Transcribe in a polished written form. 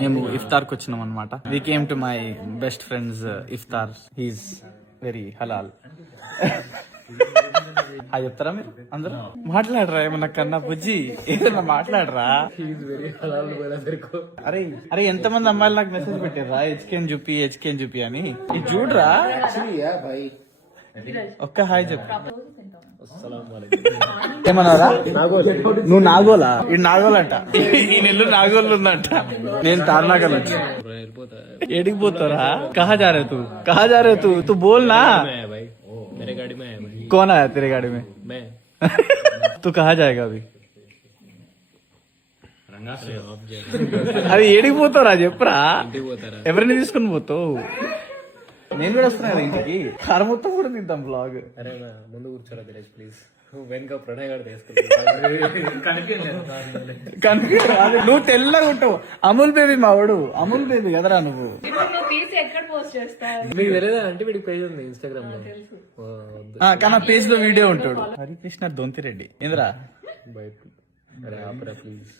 మేము ఇఫ్తార్ కి వచ్చినాం అనమాట. We came to my best friends ఇఫ్తార్. హీస్ వెరీ హలాల్. చెప్తారా మీరు అందరూ? మాట్లాడరా ఏమన్నా కన్నా బుజ్జి, ఏదన్నా మాట్లాడరా. అరే అరే ఎంతమంది అమ్మాయిలు నాకు మెసేజ్ పెట్టారా హెచ్కేన్ చూపి అని. ఇది చూడరా. ఒక్క హాయ్ చెప్పు. ఏమన్నారా? నువ్వు నాగోలా? ఇది నాగోలంట. ఈ నెల్లు నాగోళ్ళు ఉందంట. నేను తార్నాకల్ వచ్చి ఎడికి పోతారా? కహా जा रहे तू बोल ना. मेरे गाड़ी में है भाई. कौन आया तेरे गाड़ी में? मैं. तू कहाँ जाएगा अभी? అది ఏడికి పోతావురా చెప్పురా. ఎవరిని తీసుకుని పోతావు? నేను కూడా వస్తున్నా కదా ఇంటికి. కారు మొత్తం కూడా తింటాం బ్లాగ్. అరే ముందు కూర్చోరా దినేష్ ప్లీజ్. వెనక ప్రణయ్ గారు కన్ఫ్యూజ్ కాదు. నువ్వు తెల్లగా ఉంటావు. అమూల్ బేబీ మావాడు. అమూల్ బేబీ కదరా నువ్వు. మీకు తెలియదా అంటే వీడికి పేజ్ ఉంది ఇన్స్టాగ్రామ్ లో. కానీ పేజ్ లో వీడియో ఉంటాడు. హరికృష్ణ దొంతిరెడ్డి ఏంద్రా బయట. అరే ఆపరా ప్లీజ్.